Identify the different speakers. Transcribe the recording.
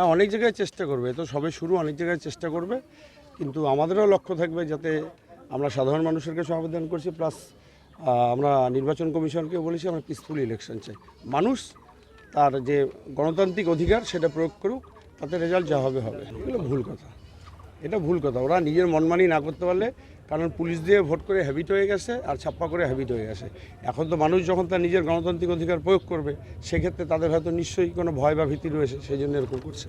Speaker 1: হ্যাঁ অনেক জায়গায় চেষ্টা করবে। তো সবে শুরু, অনেক জায়গায় চেষ্টা করবে। কিন্তু আমাদেরও লক্ষ্য থাকবে যাতে আমরা সাধারণ মানুষের কাছে আবেদন করছি, প্লাস আমরা নির্বাচন কমিশনকে বলেছি আমরা পিসফুল ইলেকশন চাই। মানুষ তার যে গণতান্ত্রিক অধিকার সেটা প্রয়োগ করুক, তাতে রেজাল্ট যা হবে হবে। এগুলো ভুল কথা। এটা ভুল কথা। ওরা নিজের মনমানি না করতে পারলে কারণ পুলিশ দিয়ে ভোট করে হ্যাবিট হয়ে গেছে আর ছাপ্পা করে হ্যাবিট হয়ে গেছে। এখন তো মানুষ যখন তার নিজের গণতান্ত্রিক অধিকার প্রয়োগ করবে, সেক্ষেত্রে তাদের হয়তো নিশ্চয়ই কোনো ভয় বা ভীতি রয়েছে, সেই জন্য এরকম করছে।